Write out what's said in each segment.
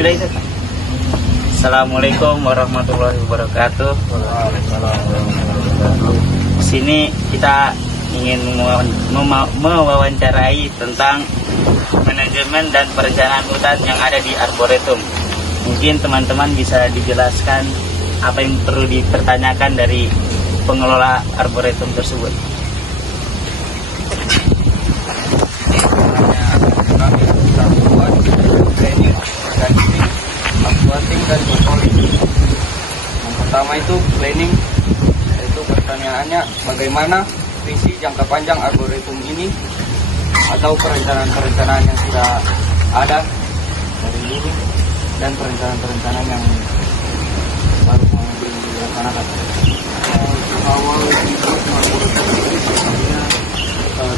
Sudah itu. Assalamualaikum warahmatullahi wabarakatuh. Di sini kita ingin mewawancarai tentang manajemen dan perencanaan hutan yang ada di Arboretum. Mungkin teman-teman bisa dijelaskan apa yang perlu dipertanyakan dari pengelola Arboretum tersebut. Dan controlling. Yang pertama itu planning, yaitu pertanyaannya bagaimana visi jangka panjang Arboretum ini atau perencanaan-perencanaan yang sudah ada dari dulu dan perencanaan-perencanaan yang baru mau dilaksanakan. Awal dibuat Arboretum ini sebenarnya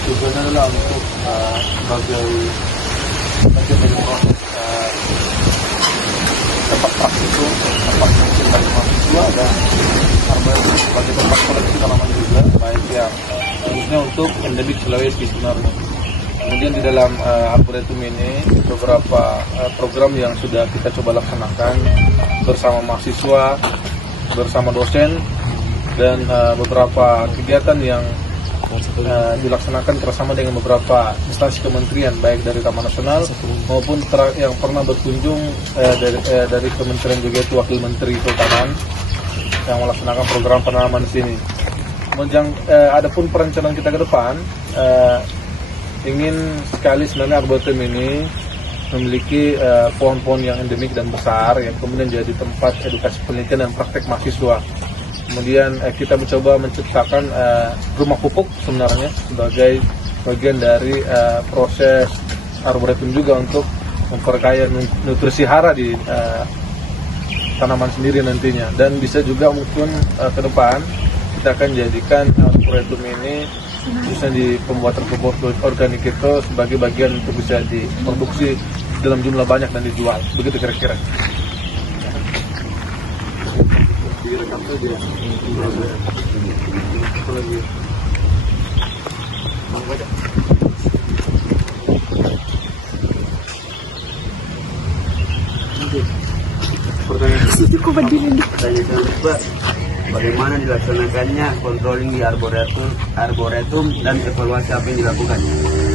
tujuannya adalah untuk sebagai bagian dari proses tempat praktikum, tempat mungkin bagi mahasiswa dan Arboretum sebagai tempat koleksi tanaman juga, baik yang khususnya untuk endemik Sulawesi sebenarnya. Kemudian di dalam Arboretum ini beberapa program yang sudah kita coba laksanakan bersama mahasiswa, bersama dosen, dan beberapa kegiatan yang dilaksanakan bersama dengan beberapa instansi kementerian, baik dari Taman Nasional maupun yang pernah berkunjung dari kementerian juga itu Wakil Menteri Kehutanan yang melaksanakan program penanaman di sini. Kemudian adapun perencanaan kita ke depan, ingin sekali sebenarnya Arboretum ini memiliki pohon-pohon yang endemik dan besar yang kemudian jadi tempat edukasi penelitian dan praktek mahasiswa. Kemudian kita mencoba menciptakan rumah pupuk sebenarnya sebagai bagian dari proses Arboretum juga untuk memperkaya nutrisi hara di tanaman sendiri nantinya. Dan bisa juga mungkin ke depan kita akan jadikan Arboretum ini bisa di pembuatan pupuk organik itu sebagai bagian untuk bisa diproduksi dalam jumlah banyak dan dijual. Begitu kira-kira. Direkam saja. Apa lagi? Bang baca. Pertanyaan kedua, bagaimana dilaksanakannya controlling di Arboretum dan evaluasi apa yang dilakukan?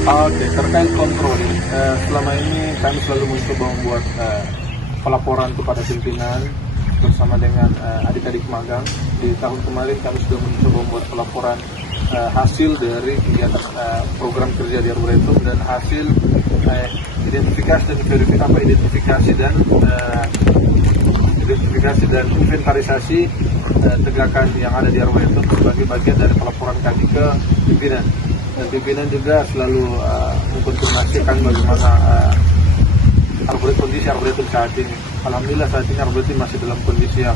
Oke, terkait controlling, selama ini kami selalu mencoba membuat pelaporan kepada pimpinan bersama dengan adik-adik magang. Di tahun kemarin kami sudah mencoba membuat pelaporan hasil dari kegiatan program kerja di Arboretum dan hasil identifikasi dan inventarisasi tegakan yang ada di Arboretum sebagai bagian dari pelaporan kami ke pimpinan. Dan pimpinan juga selalu mengkonfirmasikan bagaimana kondisi Arboretum saat ini. Alhamdulillah saat ini Arboretum masih dalam kondisi yang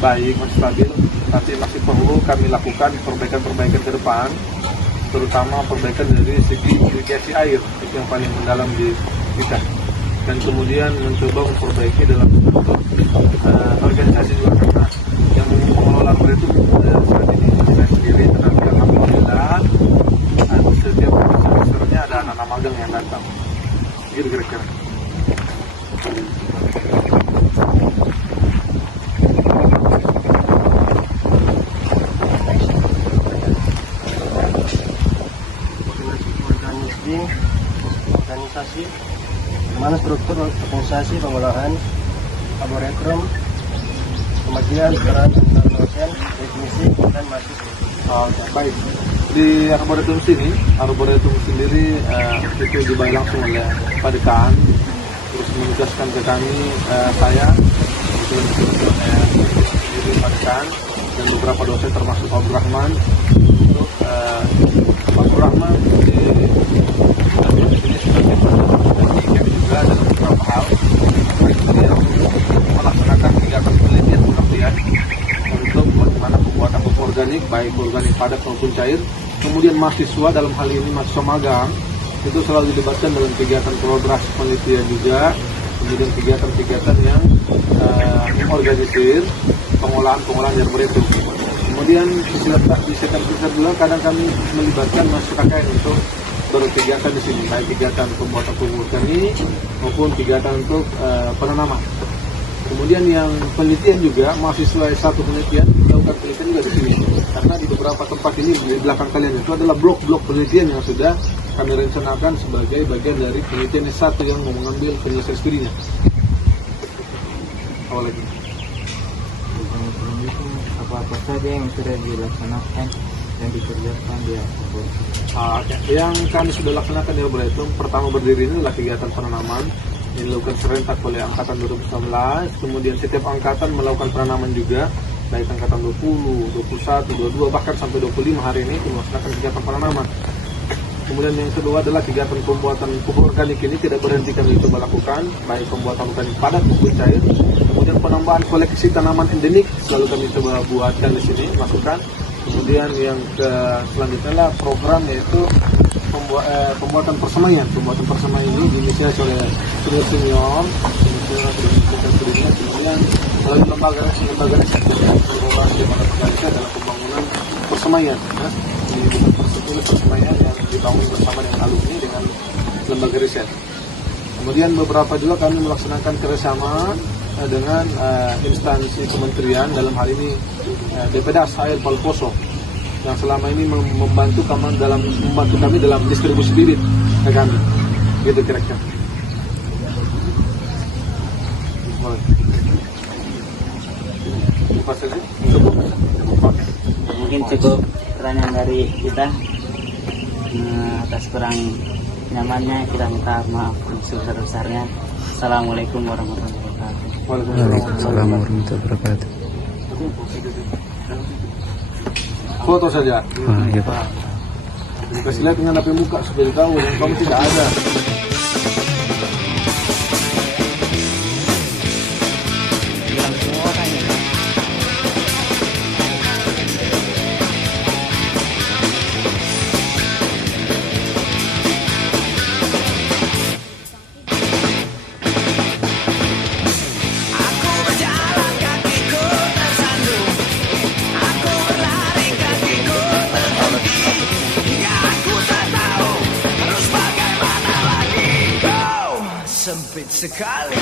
baik, masih stabil, tapi masih perlu kami lakukan perbaikan-perbaikan ke depan, terutama perbaikan dari segi irigasi air, itu yang paling mendalam di kita. Dan kemudian mencoba memperbaiki dalam bentuk organisasi juga, karena yang mengelola Arboretum saat ini saya sendiri, tetapi alhamdulillah setiap semesternya ada anak-anak magang yang datang. Gitu kira-kira. Organisasi, mana struktur organisasi pengolahan Arboretum, kemudian peran antar dosen, teknisi, dan mahasiswa. Baik, di Arboretum sendiri itu dibayar langsung oleh Pak Dekan, terus menugaskan ke kami, saya sendiri Pak Dekan dan beberapa dosen termasuk Pak Rahman untuk Pak Rahman di sini sebagai kami juga dalam beberapa hal melaksanakan kegiatan penelitian pengabdian untuk bagaimana pembuatan pupuk organik, baik organik padat maupun cair. Kemudian mahasiswa, dalam hal ini mahasiswa magang, itu selalu dilibatkan dalam kegiatan kolaborasi penelitian juga, kemudian kegiatan-kegiatan yang mengorganisir pengolahan di Arboretum. Kemudian di sekitar bulan kadang kami melibatkan mahasiswa KKN untuk berkegiatan di sini, baik kegiatan pembuatan pupuk organik maupun kegiatan untuk penanaman. Kemudian yang penelitian juga, mahasiswa S1 penelitian melakukan penelitian juga di sini. Karena di beberapa tempat ini di belakang kalian itu adalah blok-blok penelitian yang sudah kami rencanakan sebagai bagian dari penelitian S1 yang mau mengambil penyelesaian studinya. Awal lagi. Apa-apa saja yang sudah dilaksanakan dan dikerjakan di Arboretum? Yang kami sudah laksanakan di Arboretum, pertama berdiri ini adalah kegiatan penanaman yang dilakukan serentak oleh angkatan 2019. Kemudian setiap angkatan melakukan penanaman juga, baik angkatan 20, 21, 22, bahkan sampai 25 hari ini melaksanakan kegiatan penanaman. Kemudian yang kedua adalah kegiatan pembuatan pupuk organik ini tidak berhenti kami coba lakukan, baik pembuatan organik padat maupun cair. Kemudian penambahan koleksi tanaman endemik selalu kami coba buatkan di sini, masukkan. Kemudian yang selanjutnya adalah program yaitu pembuatan persemaian. Pembuatan persemaian ini diinisiasi oleh senior, kemudian melalui lembaga riset dalam pembangunan persemaian. Ini persemaian yang dibangun bersama dengan alumni dengan lembaga riset. Kemudian beberapa juga kami melaksanakan kerjasama dengan instansi kementerian, dalam hal ini Bpdas Air Palposo, yang selama ini membantu kami dalam distribusi bibit ke kami. Gitu kira-kira. Mungkin cukup pertanyaan dari kita. Atas kurang nyamannya kita minta maaf sebesar-besarnya. Assalamualaikum warahmatullahi wabarakatuh. Waalaikumsalam warahmatullahi wabarakatuh. Foto saja. Iya Pak. Kasih lihat dengan HP muka supaya tahu yang kamu tidak ada. Sempit sekali